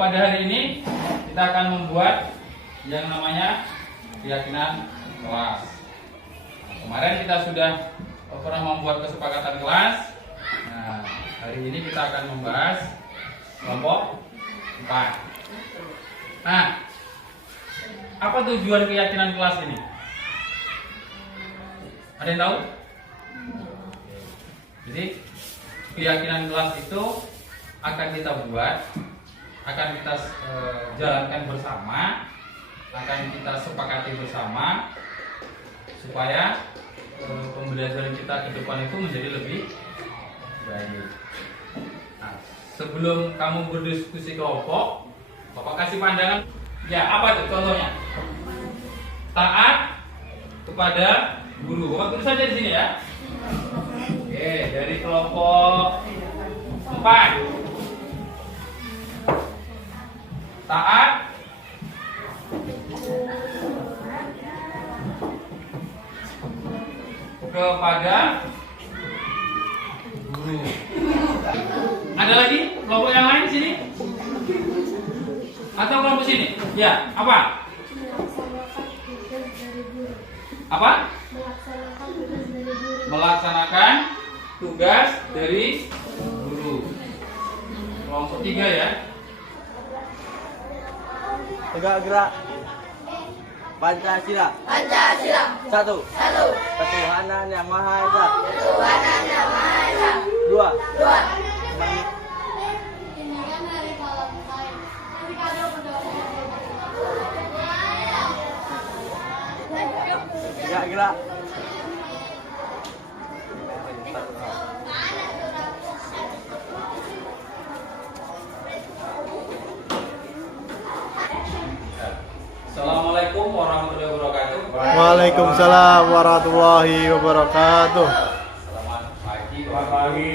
pada hari ini kita akan membuat yang namanya keyakinan kelas. Kemarin kita sudah pernah membuat kesepakatan kelas. Nah, hari ini kita akan membahas kelompok 4. Nah, apa tujuan keyakinan kelas ini? Ada yang tahu? Jadi keyakinan kelas itu akan kita buat, akan kita jalankan bersama, akan kita sepakati bersama supaya pembelajaran kita ke depan itu menjadi lebih baik. Nah, sebelum kamu berdiskusi kelompok, Bapak kasih pandangan. Ya, apa itu contohnya? Taat kepada guru. Bapak tulis saja di sini ya. Oke, dari kelompok 4. Taat kepada guru. Ada lagi kelompok yang lain sini? Atau kelompok sini? Ya, apa? Apa? Melaksanakan tugas dari guru. Kelompok 3 ya. Tegak gerak. Pancasila. Pancasila. Satu. Satu. Ketuhanan yang Maha Esa. Ketuhanan yang Maha Esa. Dua. Dua. Tegak gerak. Assalamualaikum warahmatullahi wabarakatuh. Waalaikumsalam warahmatullahi wabarakatuh. Selamat pagi. Selamat pagi.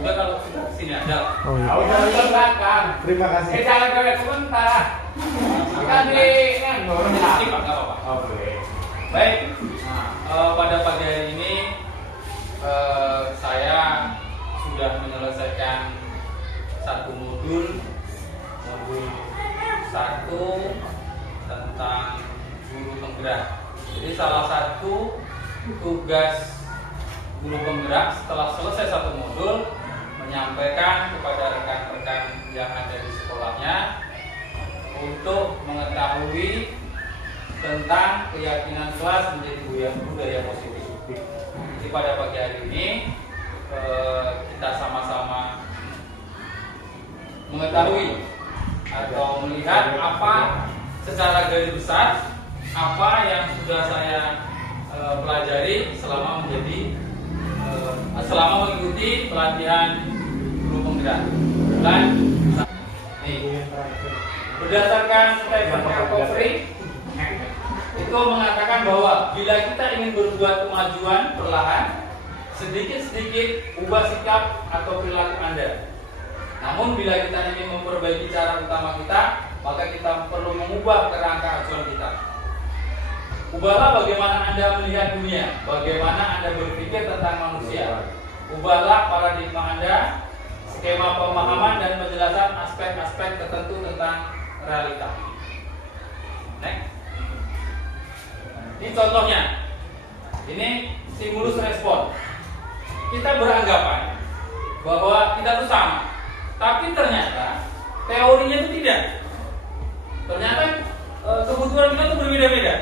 Udah kalau sudah sini ada. Oh, iya. Udah belakang. Terima kasih. Jangan kalian sebentar. Kita di nggak apa-apa. Oh, boleh. Baik. Nah, pada pagi hari ini saya sudah menyelesaikan satu modul 1 tentang guru penggerak. Jadi salah satu tugas guru penggerak setelah selesai satu modul menyampaikan kepada rekan-rekan yang ada di sekolahnya untuk mengetahui tentang keyakinan kelas menjadi budaya positif. Jadi pada pagi hari ini kita sama-sama mengetahui atau melihat apa secara garis besar apa yang sudah saya pelajari selama mengikuti pelatihan guru penggerak. Dan berdasarkan Stephen Covey itu mengatakan bahwa bila kita ingin berbuat kemajuan perlahan, sedikit-sedikit ubah sikap atau perilaku Anda. Namun bila kita ingin memperbaiki cara utama kita, maka kita perlu mengubah kerangka acuan kita. Ubahlah bagaimana Anda melihat dunia, bagaimana Anda berpikir tentang manusia. Ubahlah paradigma Anda, skema pemahaman dan penjelasan aspek-aspek tertentu tentang realita. Next. Ini contohnya. Ini stimulus respon. Kita beranggapan bahwa kita itu sama. Tapi ternyata teorinya itu tidak. Ternyata kebutuhan kita itu berbeda-beda.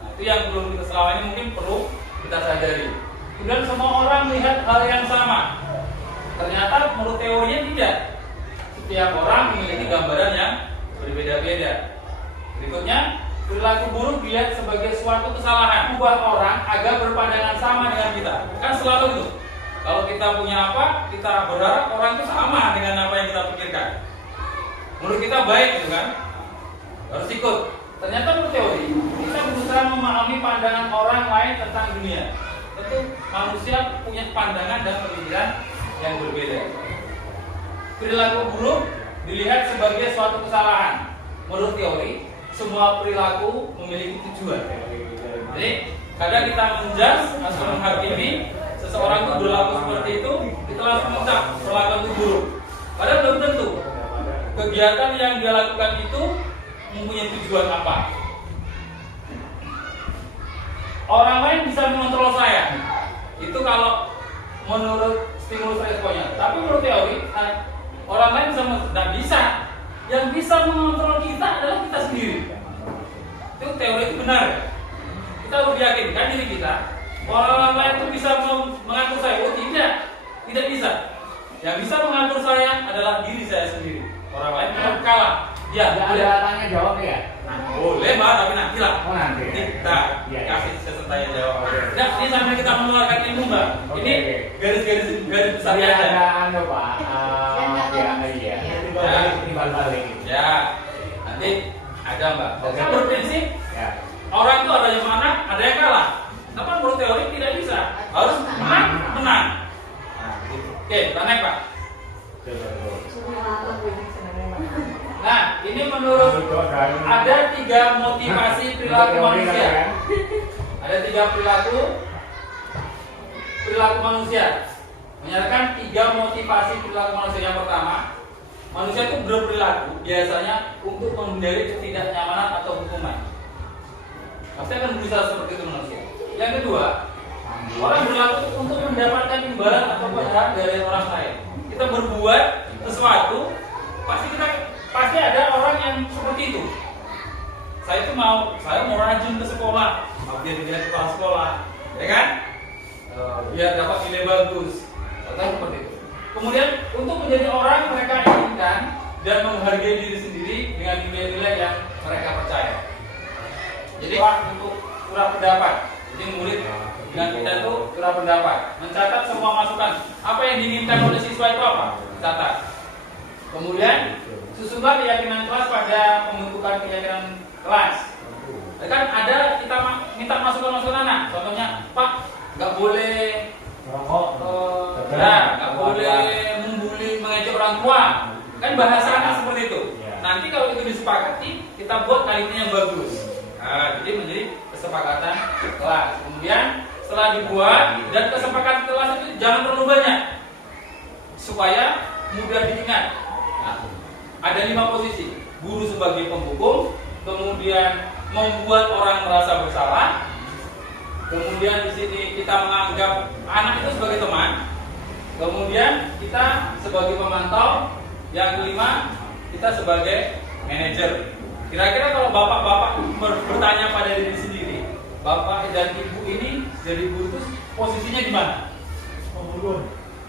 Nah, itu yang belum kita selama ini mungkin perlu kita sadari. Kemudian semua orang melihat hal yang sama. Ternyata menurut teorinya tidak. Setiap orang memiliki gambaran yang berbeda-beda. Berikutnya, perilaku buruk dilihat sebagai suatu kesalahan. Membuat orang agar berpandangan sama dengan kita. Kan selalu itu. Kalau kita punya apa, kita berharap orang itu sama dengan apa yang kita pikirkan. Menurut kita baik, gitu kan? Harus ikut. Ternyata menurut teori, kita berusaha memahami pandangan orang lain tentang dunia. Tentu manusia punya pandangan dan pemikiran yang berbeda. Perilaku buruk dilihat sebagai suatu kesalahan. Menurut teori, semua perilaku memiliki tujuan. Jadi, kadang kita menjudge atau menghakimi seseorang itu berlaku seperti itu, kita langsung mencap perlakuan itu buruk. Padahal belum tentu kegiatan yang dia lakukan itu mempunyai tujuan apa. Orang lain bisa mengontrol saya. Itu kalau menurut stimulus responnya. Tapi menurut teori, orang lain tidak bisa. Yang bisa mengontrol kita adalah kita sendiri. Itu teori itu benar. Kita harus yakinkan diri kita. Orang lain itu bisa mengatur saya. Oh tidak bisa. Yang bisa mengatur saya adalah diri saya sendiri. Orang lain tidak kalah. Ya, ada tanya jawab ya. boleh Mbak, tapi nanti lah. Oh nanti. Kita kasih sesi tanya jawab. Oke. Nah, ini sampai kita mengeluarkan ilmu Mbak. Ini garis besar Tadi aja. ada anu Pak. Iya. Timbal-balik. Ya, nanti ada Mbak. Oke. Kan berprinsip Ya. orang itu ada yang menang, ada yang kalah. Tapi menurut teori tidak bisa. Harus menang. Nah, gitu. Oke, kita naik Pak. Nah, ini menurut ada 3 motivasi perilaku manusia. Ada 3 perilaku manusia. Menyatakan 3 motivasi perilaku manusia. Yang pertama, manusia itu berperilaku biasanya untuk menghindari ketidaknyamanan atau hukuman. Pasti akan berusaha seperti itu manusia. Yang kedua, orang berlaku untuk mendapatkan imbalan atau berhak dari orang lain. Kita berbuat sesuatu, pasti ada orang yang seperti itu. Saya mau rajin ke sekolah, mau jadi kepala sekolah, ya kan? Biar dapat nilai bagus, atau seperti itu. Kemudian untuk menjadi orang mereka inginkan dan menghargai diri sendiri dengan nilai-nilai yang mereka percaya. Jadi untuk surah pendapat, jadi murid dengan kita itu surah pendapat, mencatat semua masukan. Apa yang diinginkan oleh siswa itu apa? Catat. Kemudian susunlah keyakinan kelas pada pembentukan keyakinan kelas. Kan ada kita minta masukan anak. Contohnya, Pak, nggak boleh nggak boleh membuli, mengejek orang tua. Kan bahasa anak seperti itu. Nanti kalau itu disepakati, kita buat kalimatnya yang bagus. Nah, jadi menjadi kesepakatan kelas. Kemudian setelah dibuat dan kesepakatan kelas itu jangan terlalu banyak supaya mudah diingat. Nah, ada 5 posisi. Guru sebagai penghukum, kemudian membuat orang merasa bersalah. Kemudian di sini kita menganggap anak itu sebagai teman. Kemudian kita sebagai pemantau. Yang kelima, kita sebagai manajer. Kira-kira kalau bapak-bapak bertanya pada diri sendiri, bapak dan ibu ini jadi guru itu posisinya di mana?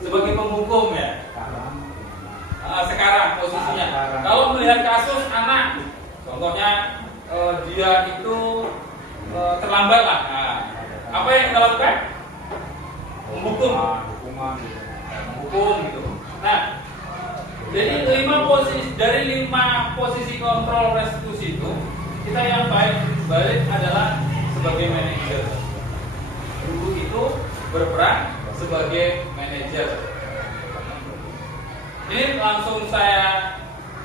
Sebagai penghukum ya. Sekarang posisinya. Kalau melihat kasus anak, contohnya dia itu terlambat lah. Nah, apa yang kita lakukan? Menghukum gitu. Nah, jadi 5 posisi dari 5 posisi kontrol restitusi itu, kita yang balik adalah sebagai manajer. Guru itu berperan sebagai manajer. Ini langsung saya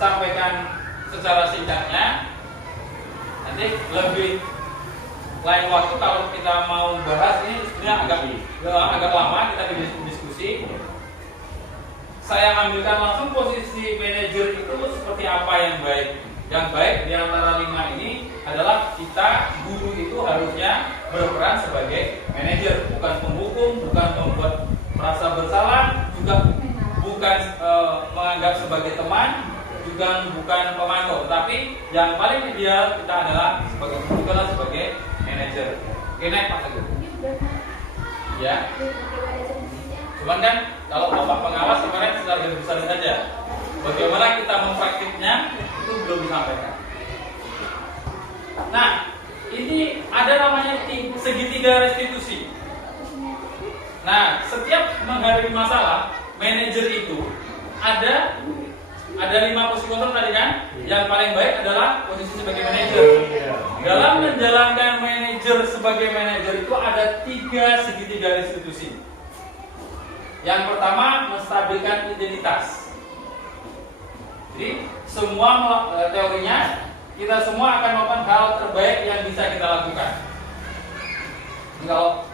sampaikan secara singkatnya. Nanti lebih lain waktu kalau kita mau bahas ini sebenarnya agak lama kita diskusi. Saya ambilkan langsung posisi manajer itu seperti apa yang baik. Yang baik di antara 5 ini adalah kita guru itu harusnya berperan sebagai manajer, bukan penghukum, bukan membuat merasa bersalah, juga bukan menganggap sebagai teman, juga bukan pemantau. Tapi yang paling ideal kita adalah sebagai manajer. Oke, naik Pak Teguh. Ya. Cuman kan kalau Bapak pengawas kemarin secara besar saja. Bagaimana kita mempraktiknya itu belum disampaikan. Nah, ini ada namanya segitiga restitusi. Nah, setiap menghadapi masalah, manajer itu ada 5 posisi kontrol tadi kan? Yang paling baik adalah posisi sebagai manajer. Dalam menjalankan manajer sebagai manajer itu ada 3 segitiga restitusi. Yang pertama, menstabilkan identitas. Jadi semua teorinya kita semua akan melakukan hal terbaik yang bisa kita lakukan. Kalau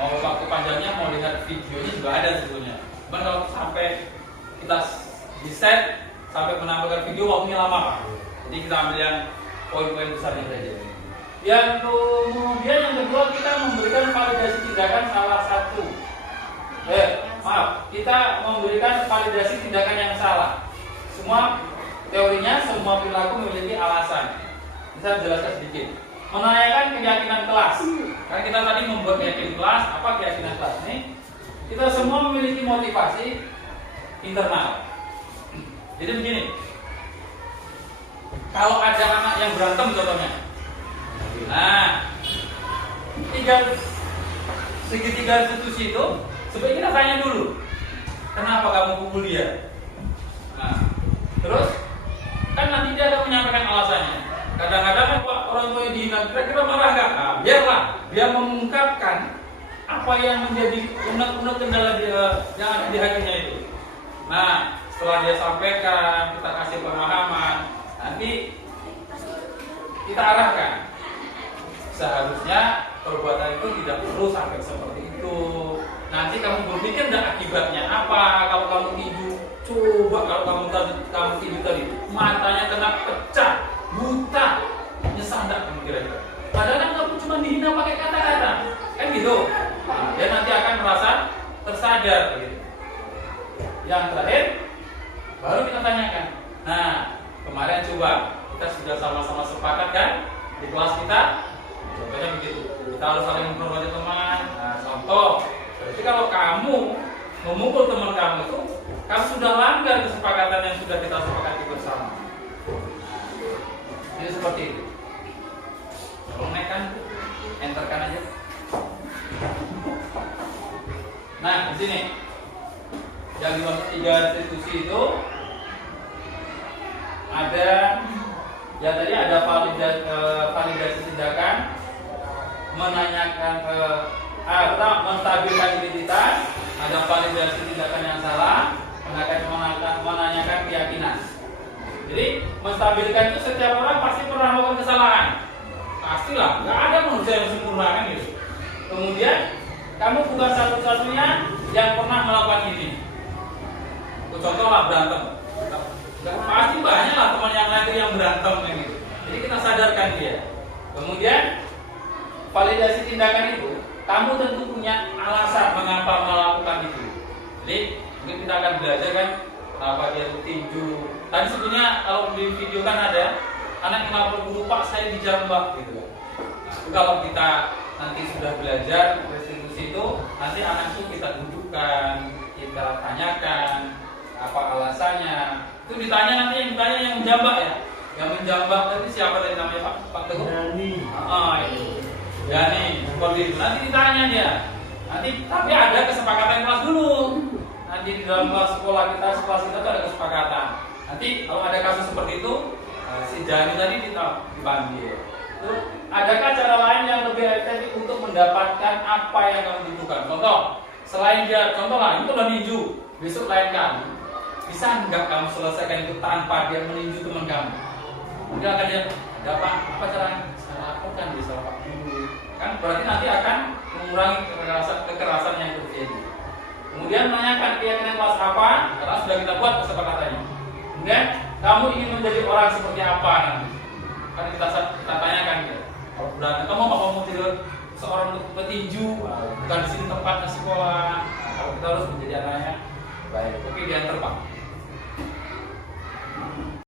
mau waktu panjangnya mau lihat videonya juga ada sebetulnya. Cuman kalau sampai kita di set sampai menampilkan video waktunya lama Pak. Jadi kita ambil yang poin-poin besarnya saja. Yang kemudian yang kedua kita memberikan validasi tindakan salah satu. Kita memberikan validasi tindakan yang salah. Semua teorinya, semua perilaku memiliki alasan. Bisa jelaskan sedikit. Menanyakan keyakinan kelas. Karena kita tadi membuat keyakinan kelas, apa keyakinan kelas ini? Kita semua memiliki motivasi internal. Jadi begini. Kalau ada anak yang berantem contohnya. Nah, segitiga institusi itu sebaiknya kita tanya dulu. Kenapa kamu pukul dia? Nah, terus kan nanti dia akan menyampaikan alasannya. Kadang-kadang kan Pak orang tua yang dihina, kira-kira marah nggak? Nah, biarlah dia mengungkapkan apa yang menjadi unek-unek kendala dia yang ada di hatinya itu. Nah, setelah dia sampaikan, kita kasih pemahaman, nanti kita arahkan. Seharusnya perbuatan itu tidak perlu sampai seperti itu. Nanti kamu berpikir dan akibatnya apa kalau kamu tinju? Coba kalau kamu tinju tadi, matanya kena pecah, buta, nyesal enggak kamu kira-kira? Padahal kan kamu cuma dihina pakai kata-kata, kan gitu. Nah, dia nanti akan merasa tersadar. Gitu. Yang terakhir, baru kita tanyakan. Nah, kemarin coba kita sudah sama-sama sepakat kan di kelas kita. Contohnya begitu. Kita harus saling menghormati teman. Nah, contoh. Berarti kalau kamu memukul teman kamu itu, kamu sudah langgar kesepakatan yang sudah kita sepakati bersama. Jadi seperti itu. Kalau naik kan, enterkan aja. Nah, di sini yang dimaksud 3 institusi itu ada, ya tadi ada validasi tindakan, menanyakan atau menstabilkan identitas, ada validasi tindakan yang salah, menanyakan keyakinan. Jadi menstabilkan itu setiap orang pasti pernah melakukan kesalahan, pastilah, nggak ada manusia yang sempurna kan gitu. Kemudian kamu bukan satu-satunya yang pernah melakukan ini. Contohlah berantem, pasti banyak lah teman yang lain yang berantem kan gitu. Jadi kita sadarkan dia. Kemudian validasi tindakan itu, kamu tentu punya alasan mengapa melakukan itu. Jadi mungkin kita akan belajar kan kenapa dia tinju. Tadi sebenarnya kalau di video kan ada anak yang lapor guru, Pak saya dijambak gitu kan. Nah, kalau kita nanti sudah belajar restitusi itu, nanti anak itu kita dudukkan, kita tanyakan apa alasannya. Itu ditanya nanti yang ditanya yang menjambak ya. Yang menjambak tadi siapa tadi namanya Pak Teguh? Itu. Ya nih, seperti itu. Nanti ditanya dia. Nanti tapi ada kesepakatan kelas dulu. Nanti di dalam kelas sekolah kita, kelas kita tuh ada kesepakatan. Nanti kalau ada kasus seperti itu, si Jani tadi kita dipanggil. Terus, adakah cara lain yang lebih efektif untuk mendapatkan apa yang kamu butuhkan? Contoh, selain dia, contoh lah, itu udah ninju, besok lain kali, bisa nggak kamu selesaikan itu tanpa dia meninju teman kamu? Mungkin akan dia, ada apa caranya? Saya lakukan, bisa lakukan dulu. Kan berarti nanti akan mengurangi kekerasan yang terjadi. Kemudian menanyakan keyakinan kelas apa, karena sudah kita buat kesepakatannya. Kemudian kamu ingin menjadi orang seperti apa nanti? Kan kita tanyakan ya. Kalau berarti kamu mau jadi seorang petinju, bukan di sini tempatnya sekolah. Kalau kita harus menjadi anaknya baik. Oke, diantar Pak.